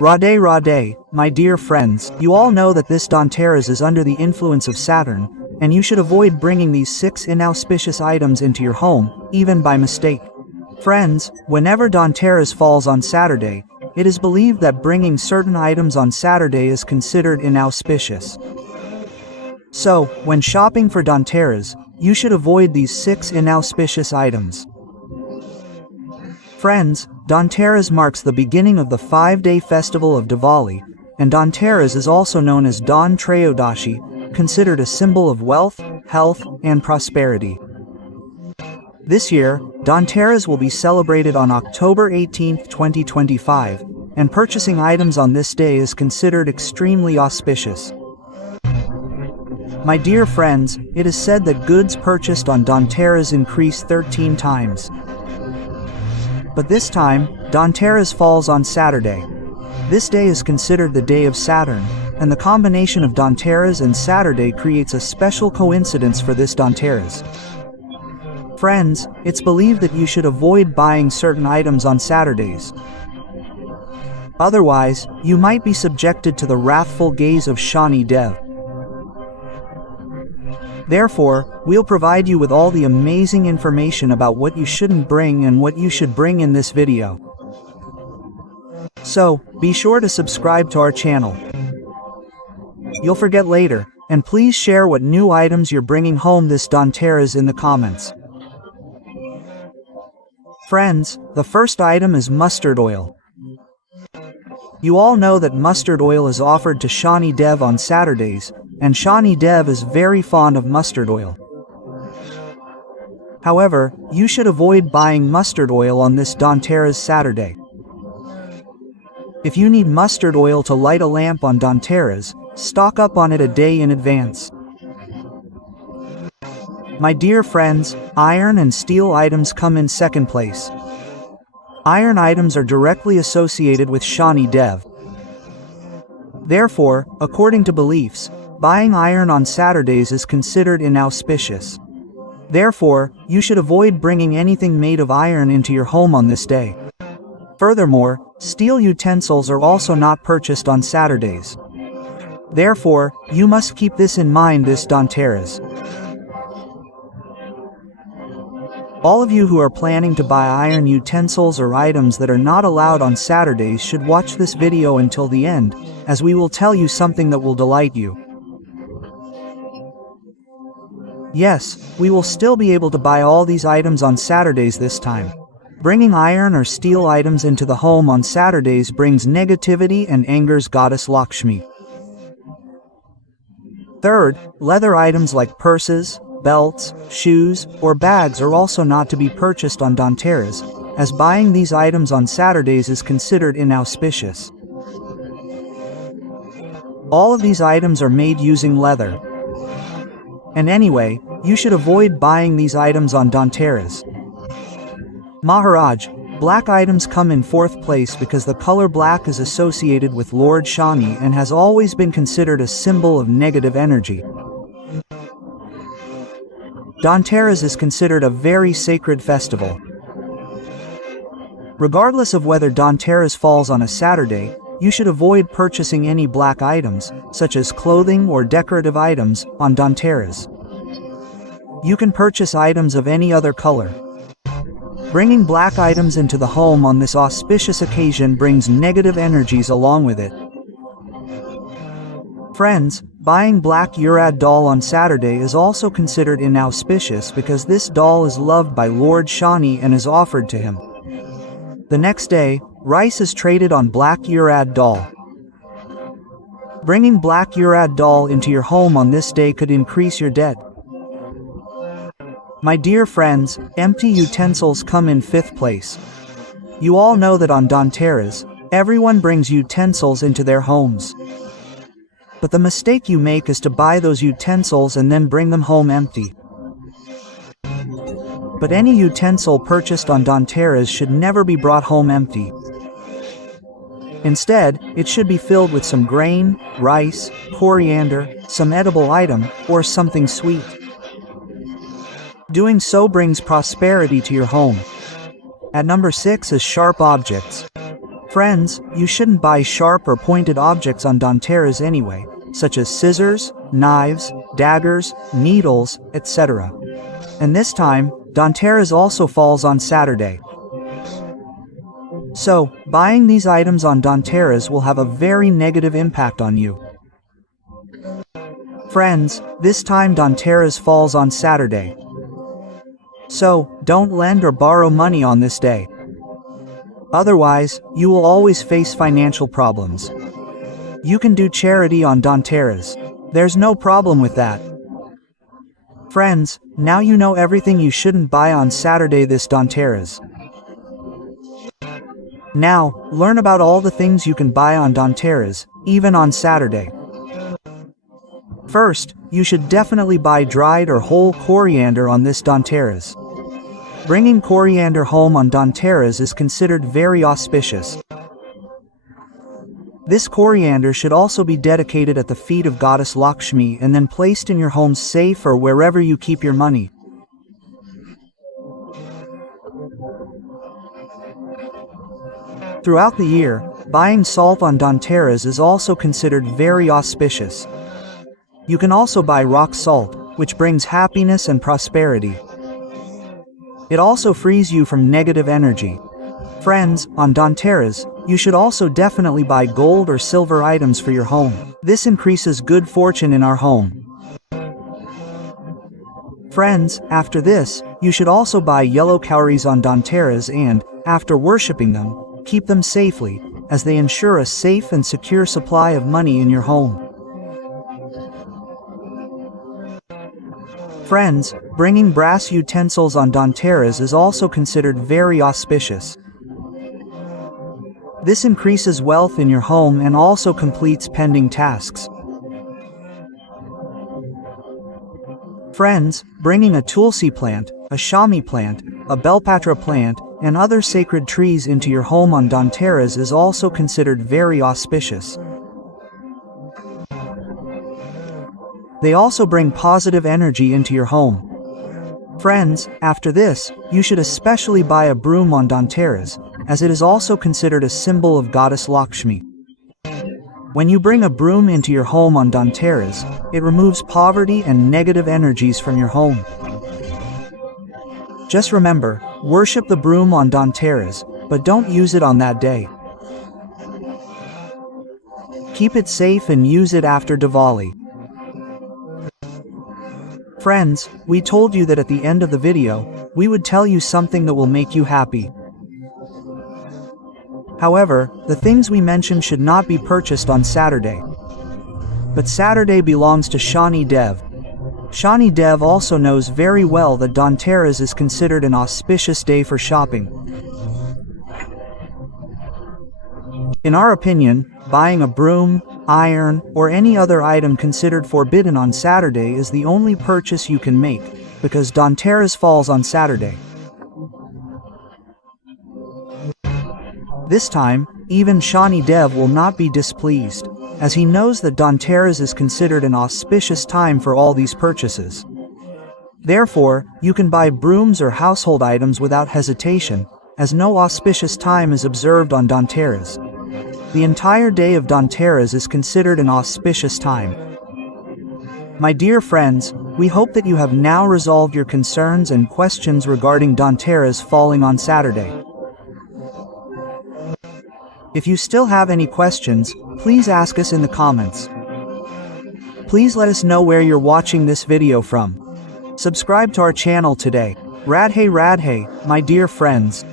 Rade, my dear friends, you all know that this Danteras is under the influence of Saturn, and you should avoid bringing these 6 inauspicious items into your home, even by mistake. Friends, whenever Danteras falls on Saturday, it is believed that bringing certain items on Saturday is considered inauspicious. So, when shopping for Danteras, you should avoid these 6 inauspicious items. Friends, Danteras marks the beginning of the 5-day festival of Diwali, and Danteras is also known as Dan Trayodashi, considered a symbol of wealth, health, and prosperity. This year, Danteras will be celebrated on October 18, 2025, and purchasing items on this day is considered extremely auspicious. My dear friends, it is said that goods purchased on Danteras increase 13 times. But this time, Danteras falls on Saturday. This day is considered the day of Saturn, and the combination of Danteras and Saturday creates a special coincidence for this Danteras. Friends, it's believed that you should avoid buying certain items on Saturdays. Otherwise, you might be subjected to the wrathful gaze of Shani Dev. Therefore, we'll provide you with all the amazing information about what you shouldn't bring and what you should bring in this video. So, be sure to subscribe to our channel. You'll forget later, and please share what new items you're bringing home this Danteras in the comments. Friends, the first item is mustard oil. You all know that mustard oil is offered to Shani Dev on Saturdays, and Shani Dev is very fond of mustard oil. However, you should avoid buying mustard oil on this Danteras Saturday. If you need mustard oil to light a lamp on Danteras, stock up on it a day in advance. My dear friends, iron and steel items come in second place. Iron items are directly associated with Shani Dev. Therefore, according to beliefs, buying iron on Saturdays is considered inauspicious. Therefore, you should avoid bringing anything made of iron into your home on this day. Furthermore, steel utensils are also not purchased on Saturdays. Therefore, you must keep this in mind this Danteras. All of you who are planning to buy iron utensils or items that are not allowed on Saturdays should watch this video until the end, as we will tell you something that will delight you. Yes, we will still be able to buy all these items on Saturdays this time. Bringing iron or steel items into the home on Saturdays brings negativity and angers Goddess Lakshmi. Third, leather items like purses, belts, shoes, or bags are also not to be purchased on Danteras, as buying these items on Saturdays is considered inauspicious. All of these items are made using leather. And anyway, you should avoid buying these items on Danteras. Maharaj, black items come in fourth place because the color black is associated with Lord Shani and has always been considered a symbol of negative energy. Danteras is considered a very sacred festival. Regardless of whether Danteras falls on a Saturday, you should avoid purchasing any black items, such as clothing or decorative items, on Danteras. You can purchase items of any other color. Bringing black items into the home on this auspicious occasion brings negative energies along with it. Friends, buying black Urad doll on Saturday is also considered inauspicious because this doll is loved by Lord Shani and is offered to him. The next day, rice is traded on black Urad doll. Bringing black Urad doll into your home on this day could increase your debt. My dear friends, empty utensils come in fifth place. You all know that on Danteras, everyone brings utensils into their homes. But the mistake you make is to buy those utensils and then bring them home empty. But any utensil purchased on Danteras should never be brought home empty. Instead, it should be filled with some grain, rice, coriander, some edible item, or something sweet. Doing so brings prosperity to your home. At number 6 is sharp objects. Friends, you shouldn't buy sharp or pointed objects on Dhanteras anyway, such as scissors, knives, daggers, needles, etc. And this time, Dhanteras also falls on Saturday. So, buying these items on Dhanteras will have a very negative impact on you. Friends, this time Dhanteras falls on Saturday. So, don't lend or borrow money on this day. Otherwise, you will always face financial problems. You can do charity on Dhanteras. There's no problem with that. Friends, now you know everything you shouldn't buy on Saturday this Dhanteras. Now, learn about all the things you can buy on Dhanteras, even on Saturday. First, you should definitely buy dried or whole coriander on this Dhanteras. Bringing coriander home on Dhanteras is considered very auspicious. This coriander should also be dedicated at the feet of Goddess Lakshmi and then placed in your home's safe or wherever you keep your money. Throughout the year, buying salt on Dhanteras is also considered very auspicious. You can also buy rock salt, which brings happiness and prosperity. It also frees you from negative energy. Friends, on Dhanteras, you should also definitely buy gold or silver items for your home. This increases good fortune in our home. Friends, after this, you should also buy yellow cowries on Dhanteras and, after worshipping them, keep them safely, as they ensure a safe and secure supply of money in your home. Friends, bringing brass utensils on Dhanteras is also considered very auspicious. This increases wealth in your home and also completes pending tasks. Friends, bringing a tulsi plant, a shami plant, a belpatra plant, and other sacred trees into your home on Dhanteras is also considered very auspicious. They also bring positive energy into your home. Friends, after this, you should especially buy a broom on Dhanteras, as it is also considered a symbol of Goddess Lakshmi. When you bring a broom into your home on Dhanteras, it removes poverty and negative energies from your home. Just remember, worship the broom on Dhanteras, but don't use it on that day. Keep it safe and use it after Diwali. Friends, we told you that at the end of the video, we would tell you something that will make you happy. However, the things we mentioned should not be purchased on Saturday. But Saturday belongs to Shani Dev. Shani Dev also knows very well that Dhanteras is considered an auspicious day for shopping. In our opinion, buying a broom, iron, or any other item considered forbidden on Saturday is the only purchase you can make, because Dhanteras falls on Saturday. This time, even Shani Dev will not be displeased, as he knows that Dhanteras is considered an auspicious time for all these purchases. Therefore, you can buy brooms or household items without hesitation, as no auspicious time is observed on Dhanteras. The entire day of Dhanteras is considered an auspicious time. My dear friends, we hope that you have now resolved your concerns and questions regarding Dhanteras falling on Saturday. If you still have any questions, please ask us in the comments. Please let us know where you're watching this video from. Subscribe to our channel today. Radhe Radhe, my dear friends.